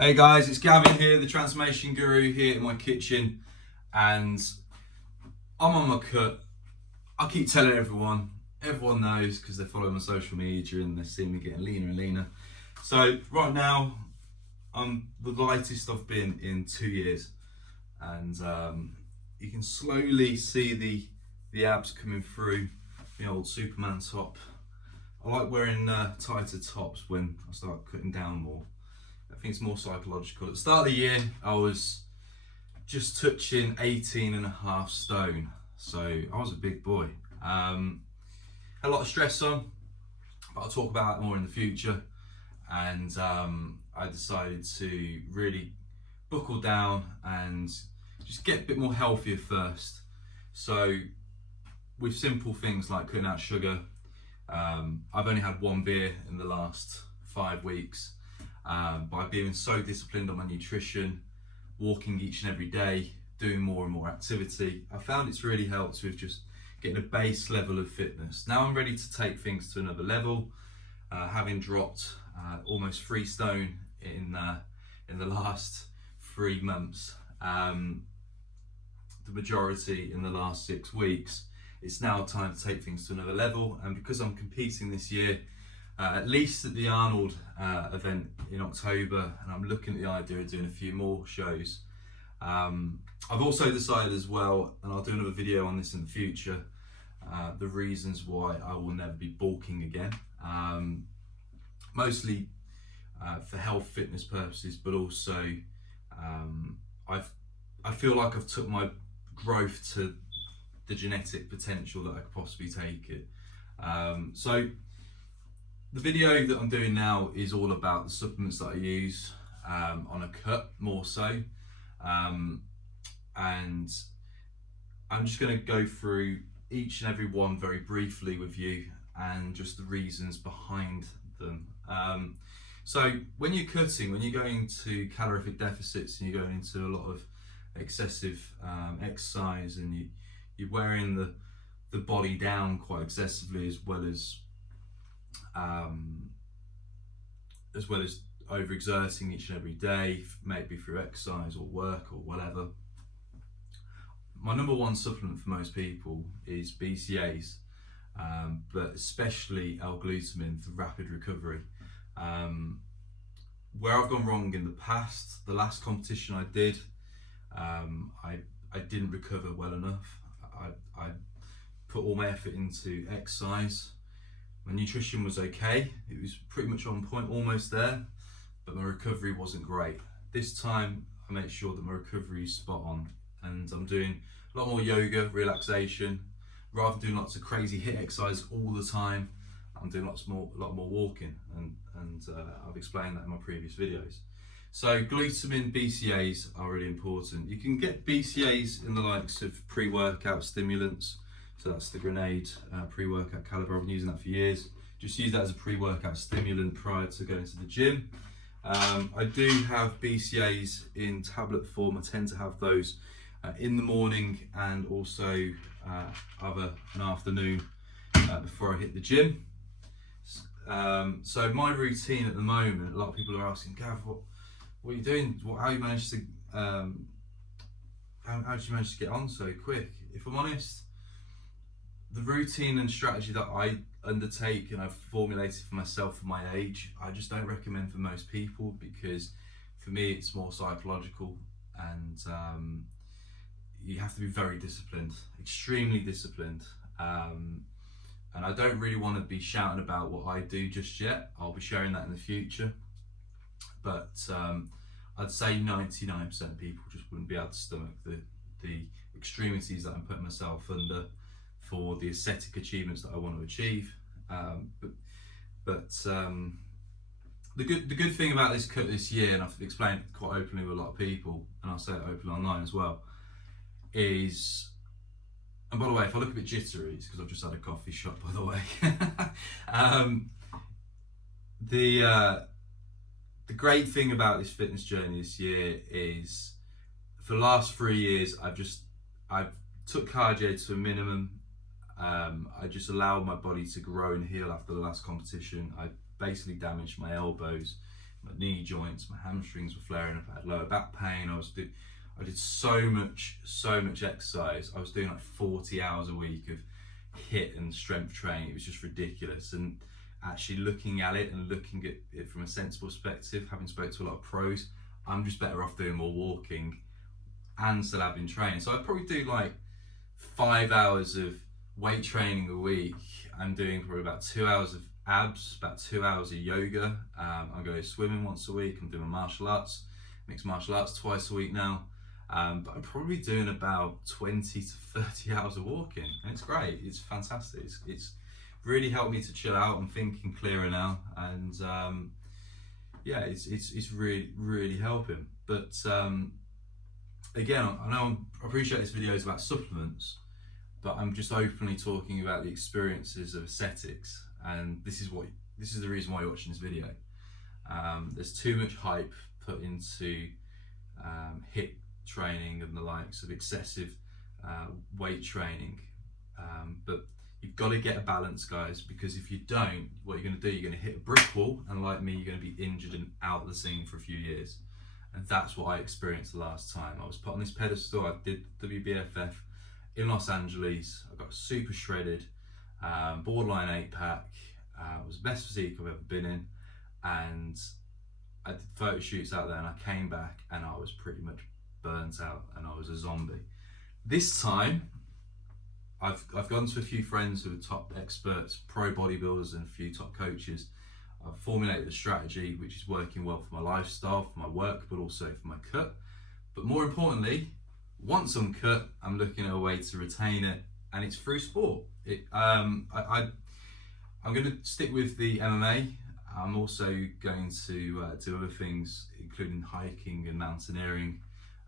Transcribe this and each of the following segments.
Hey guys, it's Gavin here, the transformation guru here in my kitchen, and I'm on my cut. I keep telling everyone knows because they follow my social media and they see me getting leaner and leaner. So right now, I'm the lightest I've been in 2 years, and you can slowly see the abs coming through the old Superman top. I like wearing tighter tops when I start cutting down more. I think it's more psychological. At the start of the year, I was just touching 18.5 stone. So I was a big boy. Had a lot of stress on, but I'll talk about it more in the future. And I decided to really buckle down and just get a bit more healthier first. So with simple things like cutting out sugar, I've only had one beer in the last 5 weeks. By being so disciplined on my nutrition, walking each and every day, doing more and more activity, I found it's really helped with just getting a base level of fitness. Now I'm ready to take things to another level, having dropped almost 3 stone in the last 3 months, the majority in the last 6 weeks. It's now time to take things to another level, and because I'm competing this year, at least at the Arnold event in October, and I'm looking at the idea of doing a few more shows. I've also decided as well, and I'll do another video on this in the future, the reasons why I will never be bulking again. Mostly for health, fitness purposes, but also I feel like I've took my growth to the genetic potential that I could possibly take it. So the video that I'm doing now is all about the supplements that I use on a cut, more so, and I'm just going to go through each and every one very briefly with you and just the reasons behind them. So when you're cutting, when you're going into calorific deficits and you're going into a lot of excessive exercise, and you're wearing the body down quite excessively, as well as overexerting each and every day, maybe through exercise or work or whatever. My number one supplement for most people is BCAAs, but especially L-glutamine for rapid recovery. Where I've gone wrong in the past, the last competition I did, I didn't recover well enough. I put all my effort into exercise. My nutrition was okay, it was pretty much on point, almost there, but my recovery wasn't great. This time I make sure that my recovery is spot on, and I'm doing a lot more yoga, relaxation. Rather than doing lots of crazy HIIT exercise all the time, I'm doing a lot more walking, and I've explained that in my previous videos. So Glutamine Bcaas are really important. You can get BCAAs in the likes of pre-workout stimulants. So that's the Grenade pre-workout caliber. I've been using that for years. Just use that as a pre-workout stimulant prior to going to the gym. I do have BCAAs in tablet form. I tend to have those in the morning and also an afternoon before I hit the gym. So my routine at the moment, a lot of people are asking, Gav, what are you doing? How did you manage to get on so quick? If I'm honest, the routine and strategy that I undertake and I've formulated for myself for my age, I just don't recommend for most people, because for me it's more psychological, and you have to be very disciplined, extremely disciplined, and I don't really want to be shouting about what I do just yet. I'll be sharing that in the future, but I'd say 99% of people just wouldn't be able to stomach the extremities that I'm putting myself under for the aesthetic achievements that I want to achieve. But the good thing about this cut this year, and I've explained it quite openly with a lot of people, and I'll say it openly online as well, is, and by the way, if I look a bit jittery, it's because I've just had a coffee shot, by the way. The great thing about this fitness journey this year is, for the last 3 years, I've took cardio to a minimum. I just allowed my body to grow and heal after the last competition. I basically damaged my elbows my knee joints, my hamstrings were flaring up, I had lower back pain. I did so much exercise. I was doing like 40 hours a week of HIIT and strength training. It was just ridiculous. And actually looking at it and looking at it from a sensible perspective, having spoke to a lot of pros, I'm just better off doing more walking and still having training. So I'd probably do like 5 hours of weight training a week. I'm doing probably about 2 hours of abs, about 2 hours of yoga. I'm going swimming once a week. I'm doing martial arts, mixed martial arts twice a week now. But I'm probably doing about 20 to 30 hours of walking, and it's great. It's fantastic. It's really helped me to chill out. I'm thinking clearer now, and yeah, it's really helping. But again, I appreciate this video is about supplements, but I'm just openly talking about the experiences of aesthetics, and this is the reason why you're watching this video. There's too much hype put into HIIT training and the likes of excessive weight training, but you've got to get a balance, guys, because if you don't, what you're going to do, you're going to hit a brick wall, and like me, you're going to be injured and out of the scene for a few years. And that's what I experienced the last time. I was put on this pedestal. I did WBFF in Los Angeles. I got super shredded, borderline 8-pack. It was the best physique I've ever been in, and I did photo shoots out there, and I came back and I was pretty much burnt out and I was a zombie. This time I've gone to a few friends who are top experts, pro bodybuilders, and a few top coaches. I've formulated a strategy which is working well for my lifestyle, for my work, but also for my cut. But more importantly, once I'm cut, I'm looking at a way to retain it, and it's through sport. I'm going to stick with the MMA. I'm also going to do other things, including hiking and mountaineering.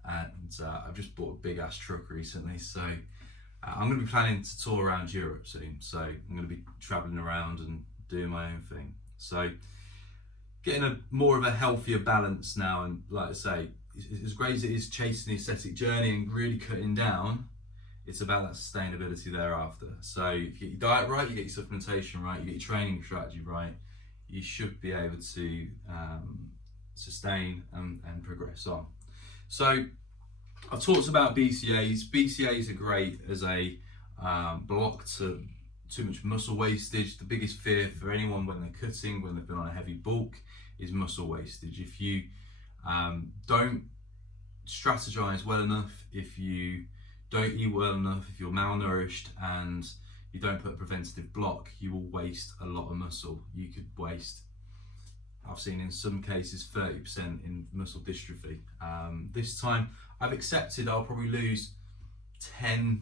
And I've just bought a big ass truck recently, so I'm going to be planning to tour around Europe soon. So I'm going to be traveling around and doing my own thing. So getting a more of a healthier balance now, and like I say, as great as it is chasing the aesthetic journey and really cutting down, it's about that sustainability thereafter. So if you get your diet right, you get your supplementation right, you get your training strategy right, you should be able to sustain and progress on. So I've talked about BCAAs. BCAAs are great as a block to too much muscle wastage. The biggest fear for anyone when they're cutting, when they've been on a heavy bulk, is muscle wastage. If you don't strategize well enough, if you don't eat well enough, if you're malnourished and you don't put a preventative block, you will waste a lot of muscle. You could waste, I've seen in some cases, 30% in muscle dystrophy. This time I've accepted I'll probably lose 10%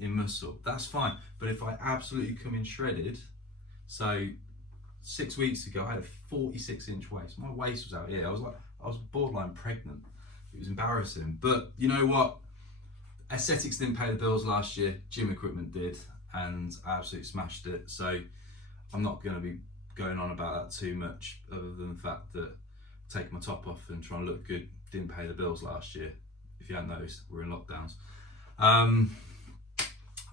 in muscle. That's fine. But if I absolutely come in shredded, so 6 weeks ago I had a 46-inch waist. My waist was out here. I was borderline pregnant. It was embarrassing. But you know what? Aesthetics didn't pay the bills last year. Gym equipment did, and I absolutely smashed it. So I'm not going to be going on about that too much, other than the fact that taking my top off and trying to look good didn't pay the bills last year. If you haven't noticed, we're in lockdowns.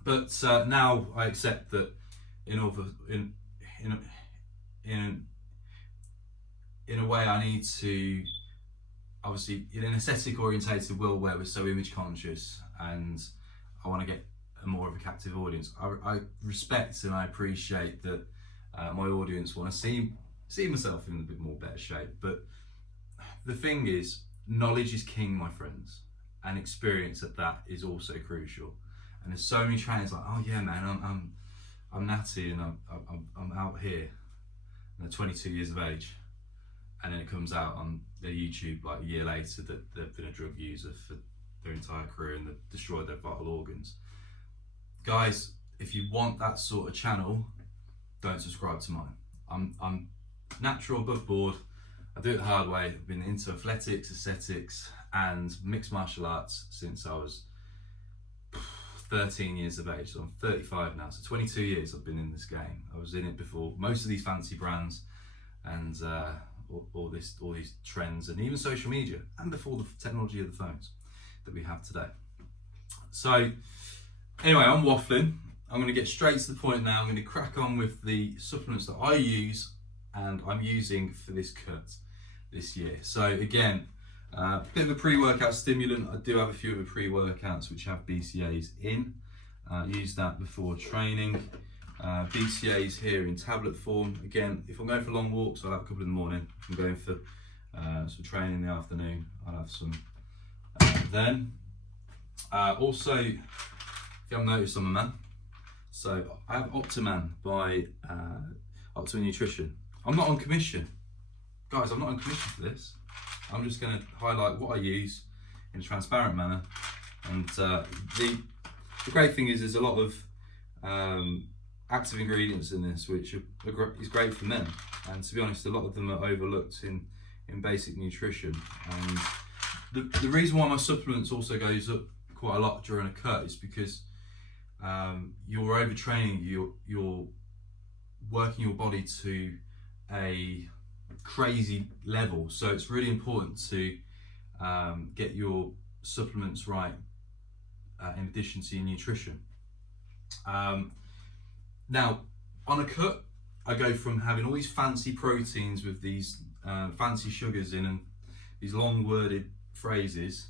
But now I accept that in a way I need to, obviously in an aesthetic orientated world where we're so image conscious and I want to get more of a captive audience, I respect and I appreciate that my audience want to see myself in a bit more better shape. But the thing is, knowledge is king, my friends, and experience at that is also crucial. And there's so many trainers like, oh yeah man, I'm natty and I'm out here, and they're 22 years of age, and then it comes out on their YouTube like a year later that they've been a drug user for their entire career and they've destroyed their vital organs. Guys, if you want that sort of channel, don't subscribe to mine. I'm natural above board. I do it the hard way. I've been into athletics, aesthetics, and mixed martial arts since I was 13 years of age. So I'm 35 now. So 22 years I've been in this game. I was in it before most of these fancy brands and all these trends, and even social media, and before the technology of the phones that we have today. So anyway, I'm waffling. I'm going to get straight to the point now. I'm going to crack on with the supplements that I use and I'm using for this cut. this year. So again, a bit of a pre-workout stimulant. I do have a few of the pre-workouts which have BCAAs in. Use that before training. BCAAs here in tablet form. Again, if I'm going for long walks, I'll have a couple in the morning. If I'm going for some training in the afternoon, I'll have some then. Also, if you haven't noticed, I'm a man. So I have Optiman by Optiman Nutrition. I'm not on commission. Guys, I'm not on commission for this. I'm just going to highlight what I use in a transparent manner. And the great thing is there's a lot of active ingredients in this which is great for men. And to be honest, a lot of them are overlooked in basic nutrition. And the reason why my supplements also goes up quite a lot during a cut is because you're overtraining, you're working your body to a crazy level, so it's really important to get your supplements right in addition to your nutrition. Now on a cut, I go from having all these fancy proteins with these fancy sugars in and these long worded phrases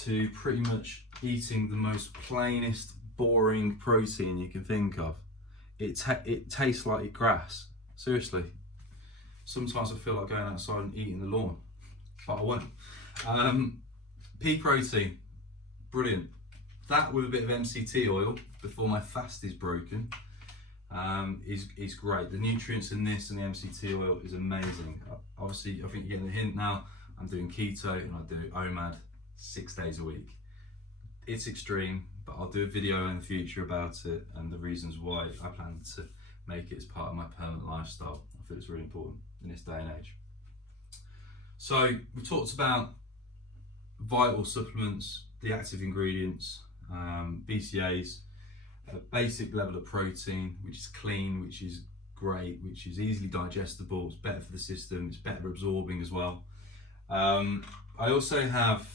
to pretty much eating the most plainest, boring protein you can think of. It tastes like grass, seriously. Sometimes I feel like going outside and eating the lawn, but I won't. Pea protein, brilliant. That with a bit of MCT oil before my fast is broken is great. The nutrients in this and the MCT oil is amazing. Obviously, I think you're getting the hint now. I'm doing keto and I do OMAD 6 days a week. It's extreme, but I'll do a video in the future about it and the reasons why I plan to make it as part of my permanent lifestyle. I feel it's really important in this day and age. So we've talked about vital supplements, the active ingredients, BCAAs, a basic level of protein, which is clean, which is great, which is easily digestible, it's better for the system, it's better absorbing as well. I also have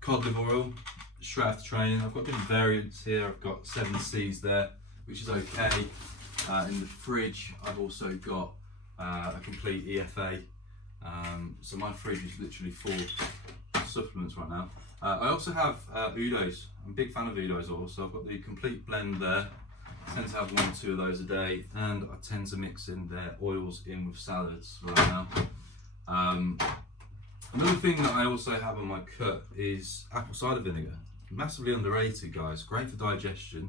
cod liver oil straight after training. I've got different variants here. I've got 7 C's there, which is okay. In the fridge, I've also got a complete EFA. So my fridge is literally full of supplements right now. I also have Udo's. I'm a big fan of Udo's oil, so I've got the complete blend there. I tend to have 1 or 2 of those a day, and I tend to mix in their oils in with salads right now. Another thing that I also have on my cut is apple cider vinegar. Massively underrated, guys. Great for digestion,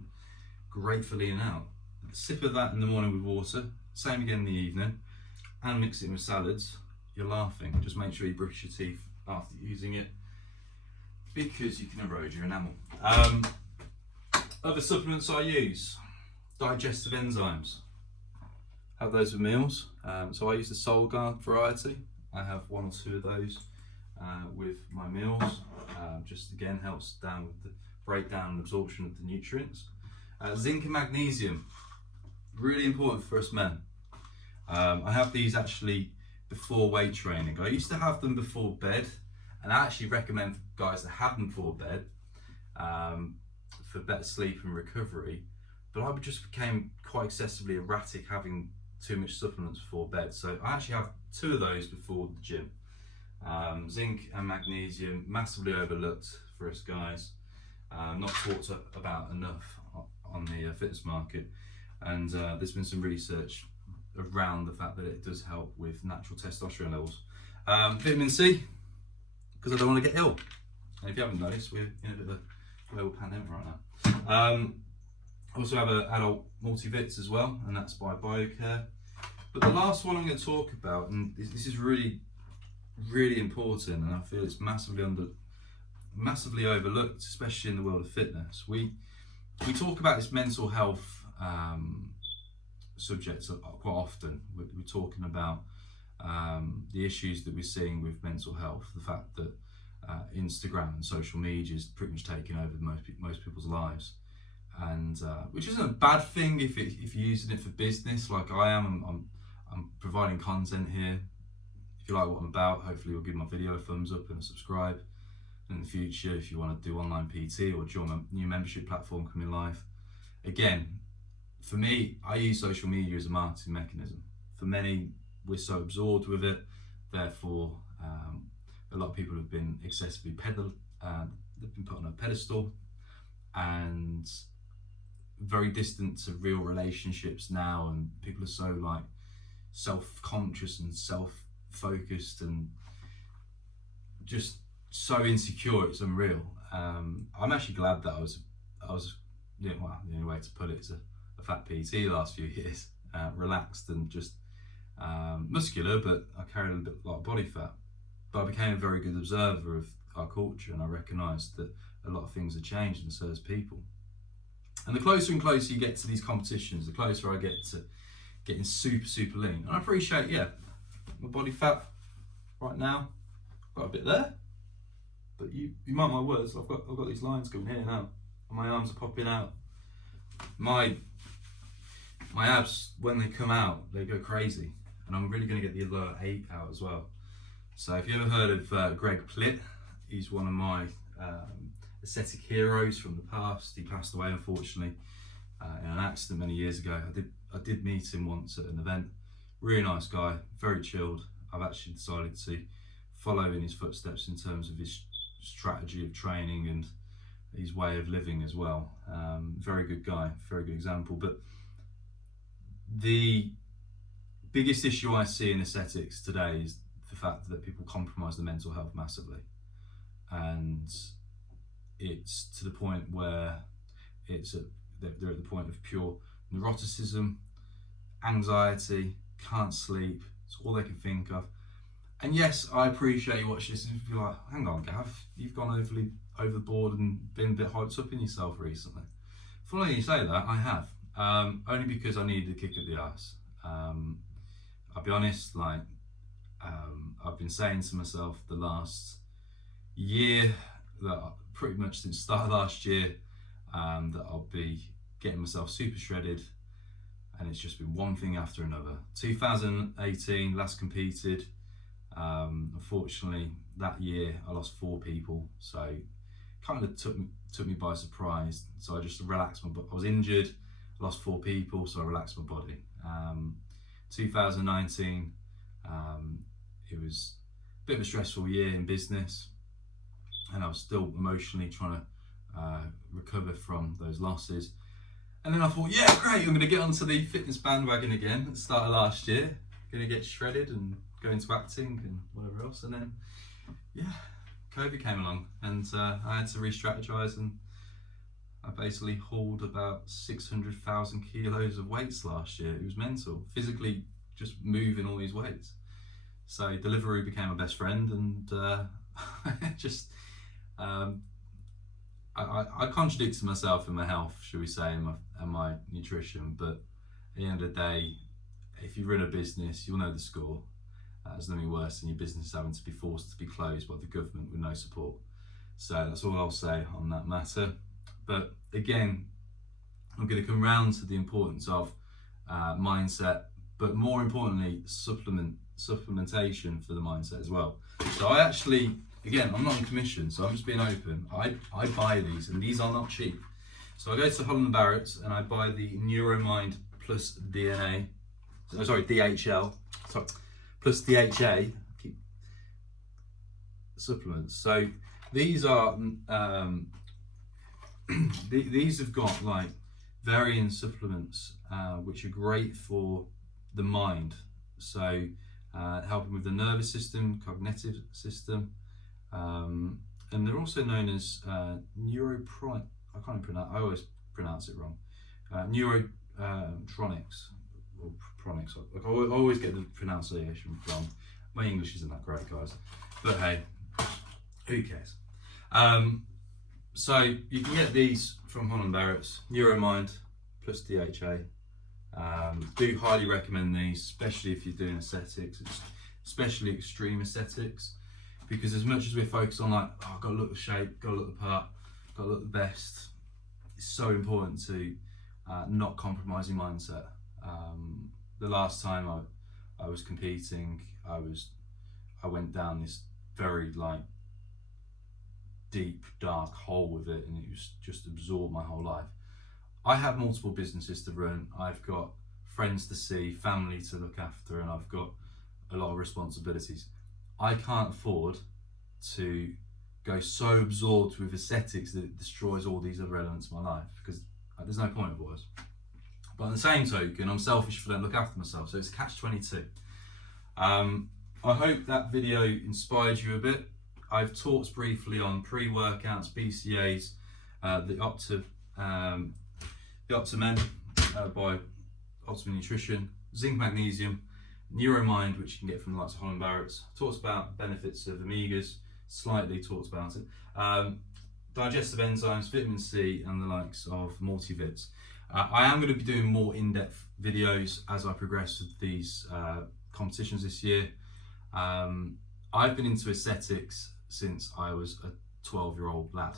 great for leaning out. A sip of that in the morning with water, same again in the evening, and mix it in with salads. You're laughing. Just make sure you brush your teeth after using it, because you can erode your enamel. Other supplements I use, digestive enzymes. Have those with meals. So I use the Soul Guard variety. I have 1 or 2 of those with my meals. Just again helps down with the breakdown and absorption of the nutrients. Zinc and magnesium, really important for us men. I have these actually before weight training. I used to have them before bed, and I actually recommend guys to have them before bed for better sleep and recovery. But I just became quite excessively erratic having too much supplements before bed. So I actually have 2 of those before the gym. Zinc and magnesium, massively overlooked for us guys. Not talked about enough on the fitness market. And there's been some research around the fact that it does help with natural testosterone levels. Vitamin C, because I don't want to get ill. And if you haven't noticed, we're in a bit of a global pandemic right now. I also have an adult multivits as well, and that's by BioCare. But the last one I'm going to talk about, and this is really, really important, and I feel it's massively overlooked, especially in the world of fitness. We talk about this mental health subjects quite often. We're talking about the issues that we're seeing with mental health, the fact that Instagram and social media is pretty much taking over most people's lives, and which isn't a bad thing if you're using it for business like I am. I'm providing content here. If you like what I'm about, hopefully you'll give my video a thumbs up and a subscribe. In the future, if you want to do online PT or join a new membership platform coming live, again, for me, I use social media as a marketing mechanism. For many, we're so absorbed with it therefore a lot of people have been excessively they've been put on a pedestal and very distant to real relationships now, and people are so like self-conscious and self-focused and just so insecure, it's unreal. I'm actually glad that I was well, the only way to put it is a fat PT the last few years, relaxed and just muscular, but I carried a lot of body fat. But I became a very good observer of our culture, and I recognised that a lot of things have changed, and so has people. And the closer and closer you get to these competitions, the closer I get to getting super, super lean. And I appreciate, my body fat right now, got a bit there, but you mark my words, I've got these lines going here now, and my arms are popping out. My abs, when they come out, they go crazy, and I'm really going to get the lower 8 out as well. So if you ever heard of Greg Plitt, he's one of my aesthetic heroes from the past. He passed away, unfortunately, in an accident many years ago. I did meet him once at an event. Really nice guy, very chilled. I've actually decided to follow in his footsteps in terms of his strategy of training and his way of living as well. Very good guy, very good example. But the biggest issue I see in aesthetics today is the fact that people compromise their mental health massively, and it's to the point where they're at the point of pure neuroticism, anxiety, can't sleep. It's all they can think of. And yes, I appreciate you watch this and you feel like, hang on, Gav, you've gone overboard and been a bit hyped up in yourself recently. Funny you say that, I have. Only because I needed a kick at the arse. I'll be honest, I've been saying to myself the last year, that pretty much since the start of last year, that I'll be getting myself super shredded, and it's just been one thing after another. 2018, last competed. Unfortunately, that year I lost 4 people, so kind of took me by surprise. So I just relaxed I was injured, lost 4 people, so I relaxed my body. 2019, it was a bit of a stressful year in business, and I was still emotionally trying to recover from those losses. And then I thought, yeah, great, I'm going to get onto the fitness bandwagon again at the start of last year. Going to get shredded and go into acting and whatever else. And then, COVID came along, and I had to re-strategize, and I basically hauled about 600,000 kilos of weights last year. It was mental, physically just moving all these weights. So delivery became my best friend, and just I contradicted myself in my health, should we say, and my nutrition. But at the end of the day, if you run a business, you'll know the score. There's nothing worse than your business having to be forced to be closed by the government with no support. So that's all I'll say on that matter. But again, I'm going to come round to the importance of mindset, but more importantly, supplementation for the mindset as well. So I actually, again, I'm not on commission, so I'm just being open. I buy these, and these are not cheap. So I go to Holland & Barrett's and I buy the Neuromind plus DNA, DHL, plus DHA supplements. So these are these have got like varying supplements which are great for the mind. So helping with the nervous system, cognitive system, and they're also known as I can't pronounce. I always pronounce it wrong. Neurotronics or pronics. I always get the pronunciation wrong. My English isn't that great, guys. But hey, who cares? So you can get these from Holland & Barrett's, Neuromind plus DHA. Do highly recommend these, especially if you're doing aesthetics, especially extreme aesthetics, because as much as we're focused on like, oh, got to look the shape, got to look the part, got to look the best, it's so important to not compromise your mindset. The last time I was competing, I went down this very like deep dark hole with it, and it was just absorbed my whole life. I have multiple businesses to run, I've got friends to see, family to look after, and I've got a lot of responsibilities. I can't afford to go so absorbed with aesthetics that it destroys all these other elements of my life, because there's no point otherwise. But on the same token, I'm selfish if I don't look after myself, so it's a catch-22. I hope that video inspired you a bit. I've talked briefly on pre-workouts, BCAAs, the Optimen by Optimum Nutrition, Zinc Magnesium, Neuromind, which you can get from the likes of Holland Barrett's. Talked about benefits of omegas, slightly talked about it. Digestive enzymes, vitamin C, and the likes of multivids. I am going to be doing more in-depth videos as I progress with these competitions this year. I've been into aesthetics since I was a 12-year-old lad.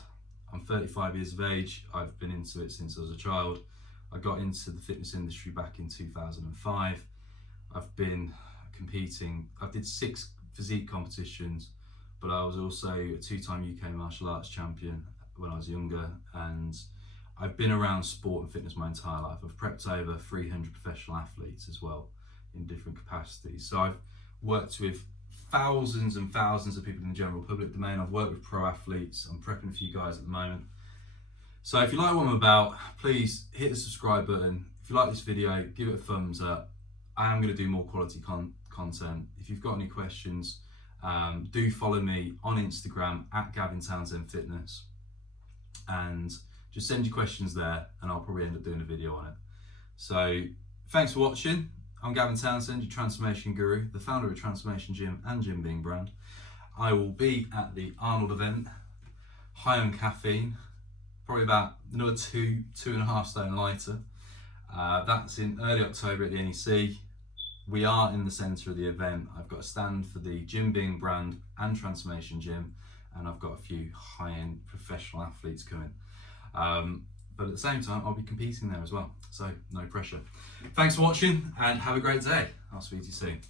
I'm 35 years of age. I've been into it since I was a child. I got into the fitness industry back in 2005. I've been competing. I did 6 physique competitions, but I was also a 2-time UK martial arts champion when I was younger, and I've been around sport and fitness my entire life. I've prepped over 300 professional athletes as well in different capacities. So I've worked with thousands and thousands of people in the general public domain. I've worked with pro athletes. I'm prepping a few guys at the moment. So if you like what I'm about, please hit the subscribe button. If you like this video, give it a thumbs up. I am going to do more quality content. If you've got any questions, do follow me on Instagram at Gavin Townsend Fitness, and just send your questions there, and I'll probably end up doing a video on it. So thanks for watching. I'm Gavin Townsend, your transformation guru, the founder of Transformation Gym and Gym Being brand. I will be at the Arnold event, high on caffeine, probably about another 2.5 stone lighter. That's in early October at the NEC. We are in the centre of the event. I've got a stand for the Gym Being brand and Transformation Gym, and I've got a few high-end professional athletes coming. But at the same time, I'll be competing there as well, so no pressure. Thanks for watching, and have a great day. I'll speak to you soon.